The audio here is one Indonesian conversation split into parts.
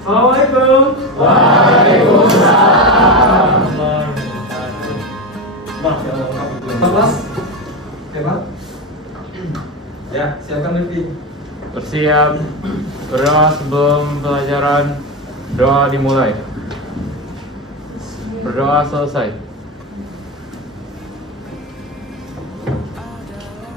Assalamualaikum. Waalaikumsalam. Nah, ya Allah, 14. Oke, Pak. Ya, silakan Rifki. Bersiap. Berdoa sebelum pelajaran. Doa dimulai. Berdoa selesai.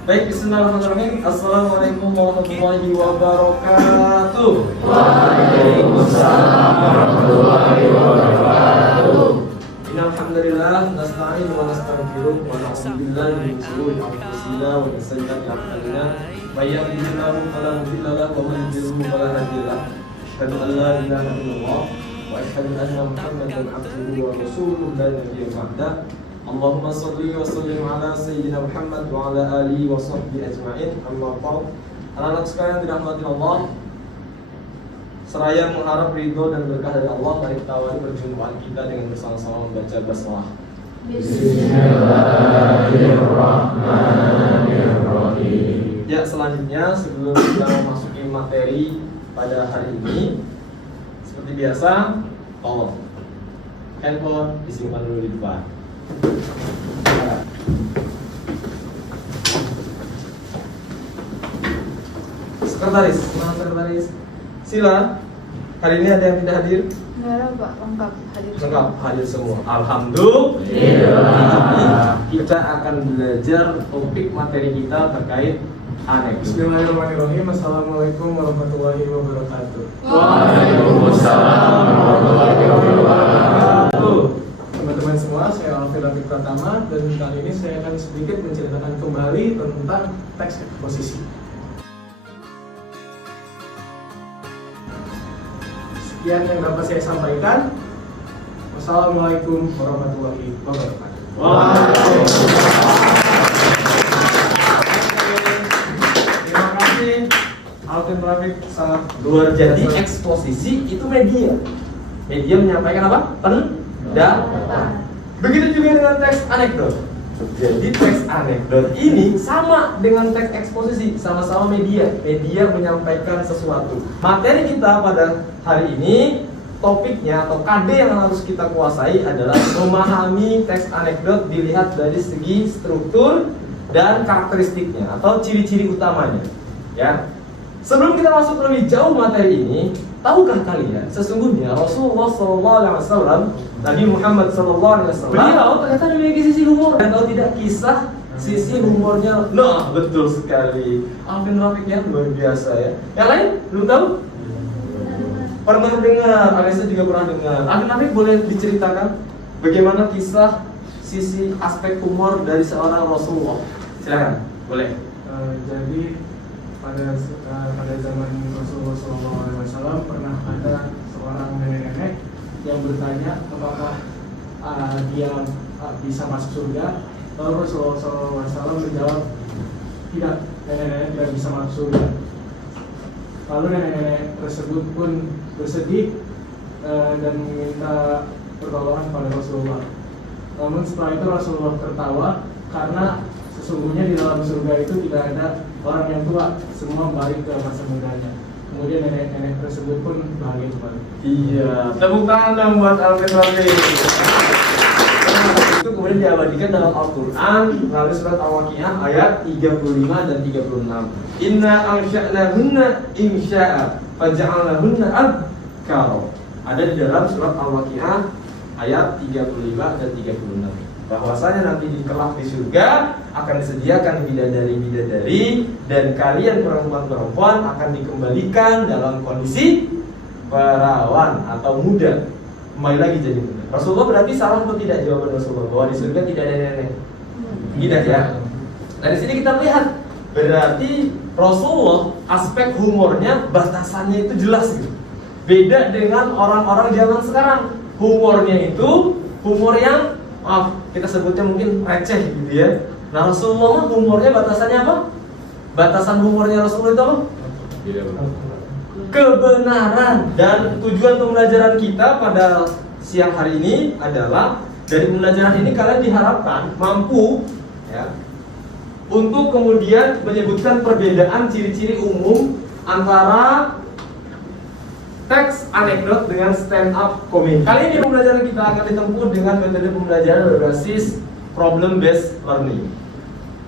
Baik, bismillahirrahmanirrahim. Assalamualaikum warahmatullahi wabarakatuh. Waalaikumsalam warahmatullahi wabarakatuh. Innalhamdulillah nasta'inu wa nastaghfiruh wa na'udzu billahi min shururi anfusina wa min sayyiati a'malina. May yahdihillahu fala mudilla lahu wa man yudlil fala hadiya lahu. Asyhadu an la ilaha illallah wa asyhadu anna Muhammadan 'abduhu wa rasuluhu la nabiyya ba'da. Allahumma shalli wa sallim ala sayyidina Muhammad wa ala alihi wa sahbihi ajma'in. Amma ba'd. Anak-anak sekalian dirahmati Allah, seraya mengharap ridho dan berkah dari Allah, mari kita awali perjumpaan kita dengan bersama-sama membaca basmalah. Bismillahirrahmanirrahim. Ya, selanjutnya sebelum kita memasuki materi pada hari ini, seperti biasa, tolong handphone disimpan dulu di depan. Sekretaris, mana sekretaris? Sila. Hari ini ada yang tidak hadir? Enggak, Pak, lengkap hadir. Lengkap hadir semua. Alhamdulillah. Kita akan belajar topik materi kita terkait aneks. Bismillahirrahmanirrahim. Assalamualaikum warahmatullahi wabarakatuh. Waalaikumsalam warahmatullahi wabarakatuh. Teman-teman semua, saya Alvin Rafiq Pratama dan kali ini saya akan sedikit menceritakan kembali tentang teks eksposisi. Sekian yang dapat saya sampaikan. Wassalamualaikum warahmatullahi wabarakatuh. Terima kasih Alvin Rafiq, sangat luar. Jadi eksposisi itu media. Media menyampaikan apa? Pendapat. Begitu juga dengan teks anekdot. Jadi teks anekdot ini sama dengan teks eksposisi, sama-sama media. Media menyampaikan sesuatu. Materi kita pada hari ini, topiknya atau KD yang harus kita kuasai adalah memahami teks anekdot dilihat dari segi struktur dan karakteristiknya atau ciri-ciri utamanya. Ya. Sebelum kita masuk lebih jauh materi ini, tahukah kalian sesungguhnya Rasulullah SAW, Nabi Muhammad SAW, beliau ternyata memiliki sisi humor. Dan tahu tidak kisah sisi humornya? Nah, betul sekali. Alvin Rafiq ya, luar biasa ya. Yang lain belum tahu? Pernah dengar, Alisa juga pernah dengar. Alvin Rafiq boleh diceritakan bagaimana kisah sisi aspek humor dari seorang Rasulullah? Silakan, boleh. Jadi pada zaman Rasulullah SAW pernah ada seorang nenek-nenek yang bertanya apakah dia bisa masuk surga. Lalu Rasulullah SAW menjawab, tidak, nenek-nenek tidak bisa masuk surga. Lalu nenek-nenek tersebut pun bersedih dan meminta pertolongan pada Rasulullah. Namun setelah itu Rasulullah tertawa karena sesungguhnya di dalam surga itu tidak ada orang yang tua, semua balik ke masa mudanya. Kemudian nenek-nenek tersebut pun bahagia kembali. Iya, tepuk tangan dong buat Alvin Rafiq. Itu kemudian diabadikan dalam Al-Quran melalui surat Al-Waqiah ayat 35 dan 36. Inna ansha'nahunna insya'a faja'alnahunna abkara. Ada di dalam surat Al-Waqiah ayat 35 dan 36. Bahwasanya nanti di kelak di surga akan disediakan bidadari-bidadari dan kalian perempuan-perempuan akan dikembalikan dalam kondisi perawan atau muda, kembali lagi jadi muda. Rasulullah berarti salah atau tidak jawaban Rasulullah bahwa di surga tidak ada nenek? Tidak ya. Nah di sini kita lihat berarti Rasulullah aspek humornya batasannya itu jelas gitu. Beda dengan orang-orang zaman sekarang, humornya itu humor yang maaf kita sebutnya mungkin receh gitu ya. Nah Rasulullah humornya batasannya apa? Batasan humornya Rasulullah itu apa? Kebenaran. Dan tujuan pembelajaran kita pada siang hari ini adalah dari pembelajaran ini kalian diharapkan mampu ya untuk kemudian menyebutkan perbedaan ciri-ciri umum antara teks anekdot dengan stand up comedy. Kali ini pembelajaran kita akan ditempuh dengan metode pembelajaran berbasis problem based learning.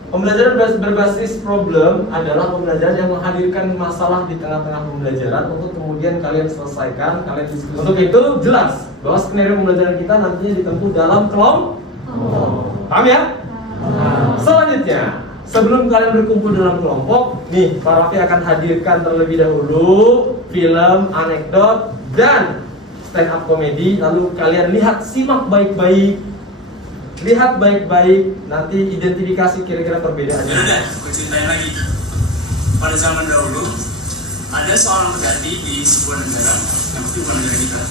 Pembelajaran berbasis problem adalah pembelajaran yang menghadirkan masalah di tengah-tengah pembelajaran untuk kemudian kalian selesaikan, kalian diskusi. Untuk itu jelas bahwa skenario pembelajaran kita nantinya ditempuh dalam kelompok. Paham ya? Selanjutnya, sebelum kalian berkumpul dalam kelompok, nih Pak Raffi akan hadirkan terlebih dahulu film, anekdot, dan stand up comedy. Lalu kalian lihat, simak baik-baik. Lihat baik-baik, nanti identifikasi kira-kira perbedaannya. Ya udah, aku ceritain lagi. Pada zaman dahulu, ada seorang pedagang di sebuah negara, yang pasti bukan negara kita.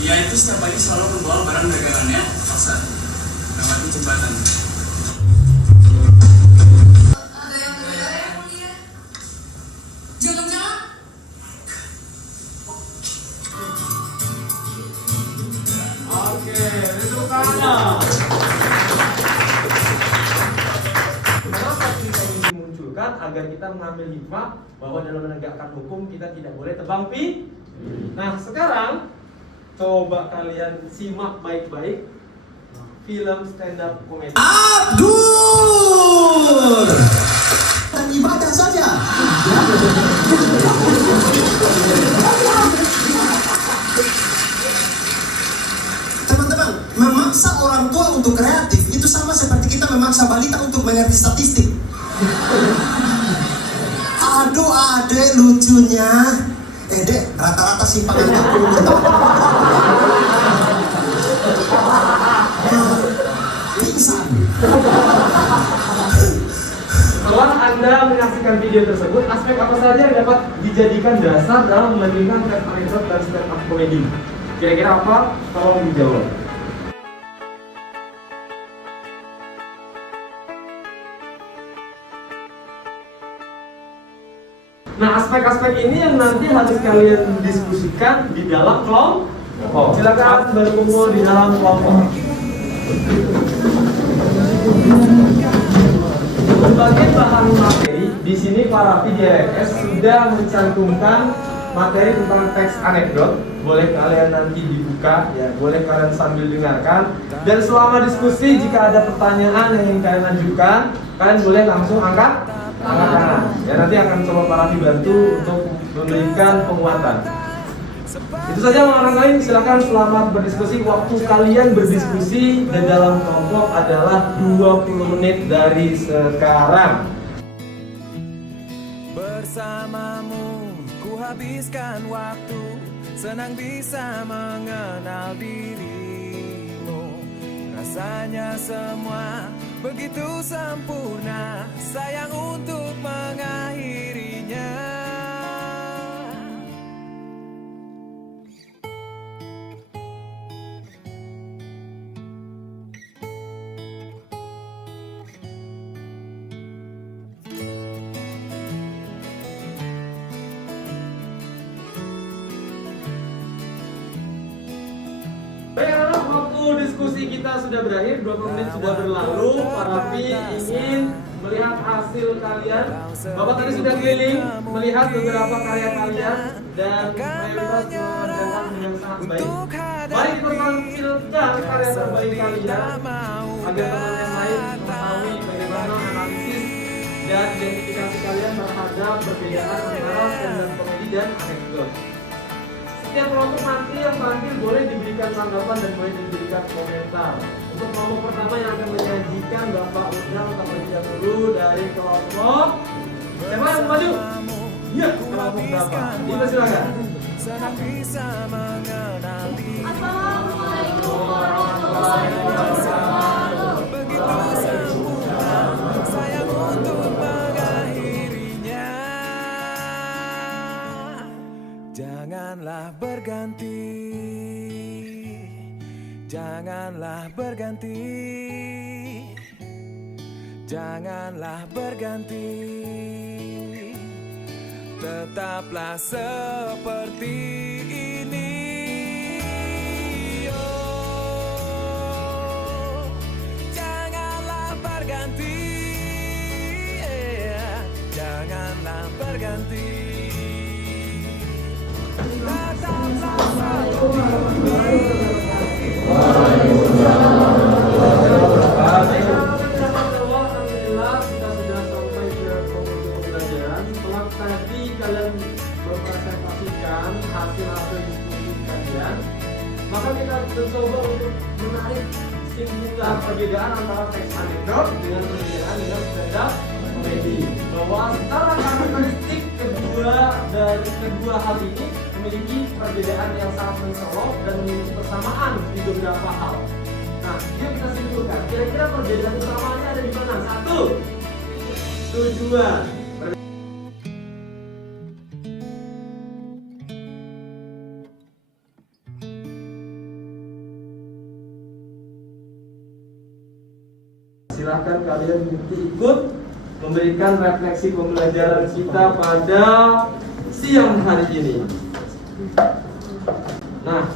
Dia itu setiap pagi selalu membawa barang dagangannya ke pasar, lewati jembatan. Ada yang mulia? Jangan-jangan Oke, itu kanan. Kenapa cerita ini dimunculkan? Agar kita mengambil hikmah bahwa dalam menegakkan hukum kita tidak boleh tebang pilih. Nah, sekarang coba kalian simak baik-baik film stand up comedy. Abdul dan ibadah saja. Teman-teman, memaksa orang tua untuk kreatif itu sama seperti kita memaksa balita untuk mengerti statistik. Aduh, adek lucunya. Dek, rata-rata simpangannya 10 juta. Pingsan. Setelah Anda menyaksikan video tersebut, aspek apa saja yang dapat dijadikan dasar dalam melanjutkan teks anekdot dan stand up comedy? Kira-kira apa? Tolong dijawab. Nah, aspek-aspek ini yang nanti harus kalian diskusikan di dalam kelompok. Silakan berkumpul di dalam kelompok. Sebagai bahan materi, di sini para PJRS sudah mencantumkan materi tentang teks anekdot. Boleh kalian nanti dibuka, ya, boleh kalian sambil dengarkan. Dan selama diskusi, jika ada pertanyaan yang ingin kalian ajukan, kalian boleh langsung angkat tangan. Ya, nanti akan coba para dibantu untuk memberikan penguatan. Itu saja barangkali, silakan selamat berdiskusi. Waktu kalian berdiskusi di dalam kelompok adalah 20 menit dari sekarang. Bersamamu ku habiskan waktu, senang bisa mengenal dirimu. Rasanya semua begitu sempurna, sayang untuk mengakhirinya. Baik anak-anak, waktu diskusi kita sudah berakhir, 20 menit sudah berlalu. Pak Raffi ingin melihat hasil kalian. Bapak tadi sudah keliling melihat beberapa karya kalian dan mayoritas mengerjakan dengan sangat baik. Mari kita tampilkan karya terbaik kalian agar teman yang lain mengetahui bagaimana analisis dan identifikasi kalian terhadap perbedaan antara stand-up comedy dan anekdot. Setiap kelompok nanti yang tampil boleh diberikan tanggapan dan boleh diberikan komentar. Untuk kelompok pertama yang akan menyajikan, Bapak undang terlebih dahulu dari kelompok. Siapa yang maju? Ya, kelompok berapa? Dipersilakan. Assalamualaikum warahmatullahi wabarakatuh. Sayang untuk mengakhirinya. Janganlah berganti, janganlah berganti, janganlah berganti. Tetaplah seperti ini. Oh, janganlah berganti, janganlah berganti. Alhamdulillah kita sudah sampai ke penghujung pembelajaran. Setelah tadi kalian mempresentasikan hasil-hasil diskusi kalian, maka kita mencoba untuk menarik kesimpulan perbedaan antara teks anekdot dengan perbedaan dengan stand-up komedi. Bahwa secara karakteristik kedua hal ini memiliki perbedaan yang sangat mencolok dan memiliki persamaan di beberapa hal. Nah, yuk kita simpulkan. Kira-kira perbedaan utamanya ada di mana? 1. Tujuan. Silahkan kalian ikut memberikan refleksi pembelajaran kita pada siang hari ini. Nah,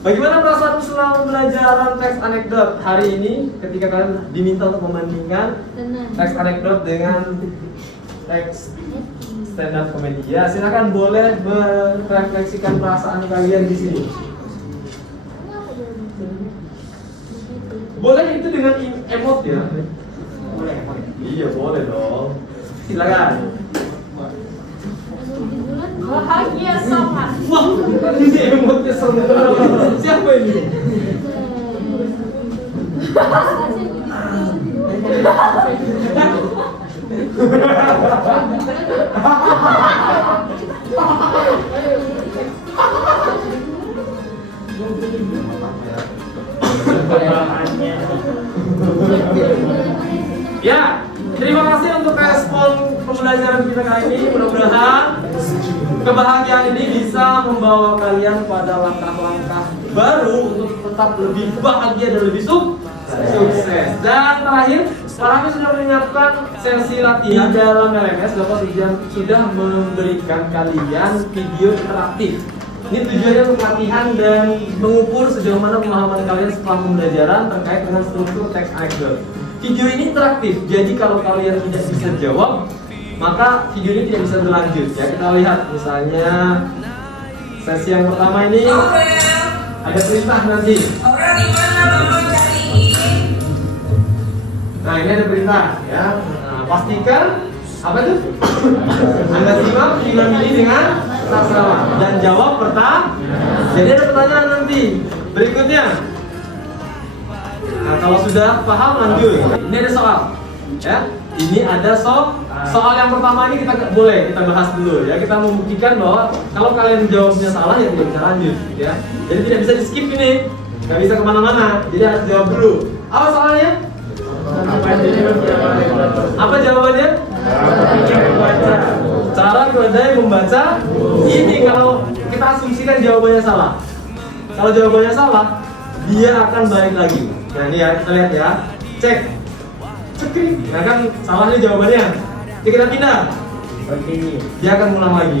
bagaimana perasaan selama pembelajaran teks anekdot hari ini ketika kalian diminta untuk membandingkan teks anekdot dengan teks stand up comedy? Ya, silakan boleh merefleksikan perasaan kalian di sini. Boleh itu dengan emot ya? Boleh. Iya, boleh dong. Silakan. Bahagia sangat. Wah, ini emotnya sangat. Siapa ini? Ya, terima kasih untuk respon pembelajaran kita kali ini. Mudah-mudahan kebahagiaan ini bisa membawa kalian pada langkah-langkah baru untuk tetap lebih bahagia dan lebih sukses. Dan terakhir, Pak Raffi sudah menyiapkan sesi latihan dalam LMS. Bapak sudah memberikan kalian video interaktif. Ini tujuannya untuk latihan dan mengukur sejauh mana pemahaman kalian setelah pembelajaran terkait dengan struktur teks anekdot. Video ini interaktif, jadi kalau kalian tidak bisa jawab, maka video ini tidak bisa berlanjut. Ya, kita lihat misalnya sesi yang pertama ini ada perintah nanti. Nah, ini ada perintah, ya. Nah, pastikan apa itu? Anda simak film ini dengan saksama dan jawab pertanyaan. Jadi ada pertanyaan nanti berikutnya. Nah, kalau sudah paham lanjut. Ini ada soal, ya. Ini ada soal yang pertama ini kita bahas dulu, ya. Kita membuktikan bahwa kalau kalian jawabnya salah ya tidak bisa lanjut, ya. Jadi tidak bisa di skip ini, nggak bisa kemana-mana. Jadi harus jawab dulu. Apa soalnya? Apa jawabannya? Cara Keledai membaca ini kalau kita asumsikan jawabannya salah. Kalau jawabannya salah, dia akan balik lagi. Nah ini ya, kita lihat ya. Cek. Cekring. Nah kan salahnya jawabannya. Jadi kita pindah. Dia akan ulang lagi.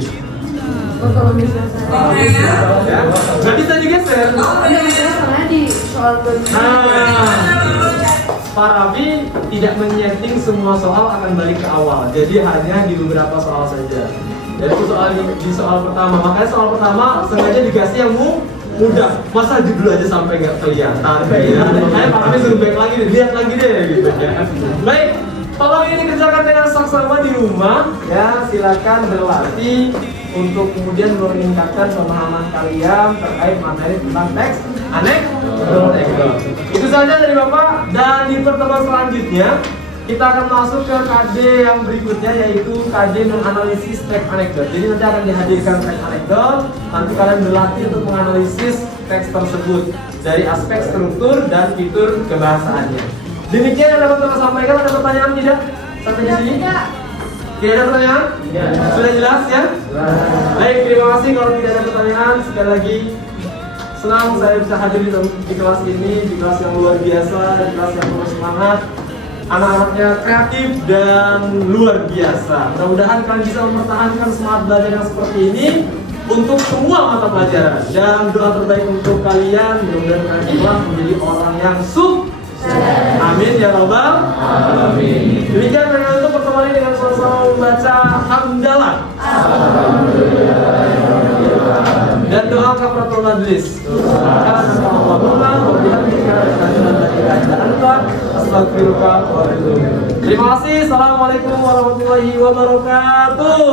Ya. Nggak bisa digeser. Salahnya di soal Pak Raffi tidak menyeting semua soal akan balik ke awal. Jadi hanya di beberapa soal saja. Jadi di soal pertama, makanya soal pertama sengaja dikasih yang mudah. Masa judul aja sampai nggak kelihatan. Ya. Makanya Pak Raffi suruh back lagi, lihat lagi deh gitu ya. Baik, tolong ini kerjakan dengan saksama di rumah. Ya, silakan berlatih untuk kemudian meningkatkan pemahaman kalian terkait materi tentang teks anekdot. Itu saja dari Bapak, dan di pertemuan selanjutnya kita akan masuk ke KD yang berikutnya, yaitu KD menganalisis teks anekdot. Jadi nanti akan dihadirkan teks anekdot, nanti kalian berlatih untuk menganalisis teks tersebut dari aspek struktur dan fitur kebahasaannya. Demikian yang dapat saya sampaikan. Ada pertanyaan tidak? Sampai di sini? Tidak ada pertanyaan? Sudah jelas ya? Baik, terima kasih. Kalau tidak ada pertanyaan, sekali lagi senang saya bisa hadir di kelas ini, di kelas yang luar biasa, di kelas yang penuh semangat. Anak-anaknya kreatif dan luar biasa. Mudah-mudahan kalian bisa mempertahankan semangat belajar yang seperti ini untuk semua mata pelajaran. Dan doa terbaik untuk kalian, mudah-mudahan kalian semua menjadi orang yang sukses. Amin ya rabbal alamin. Demikian dengan itu pertemuan ini dengan sama-sama membaca hamdalah dan doa kepertolongan majlis. Terima kasih. Assalamualaikum warahmatullahi wabarakatuh.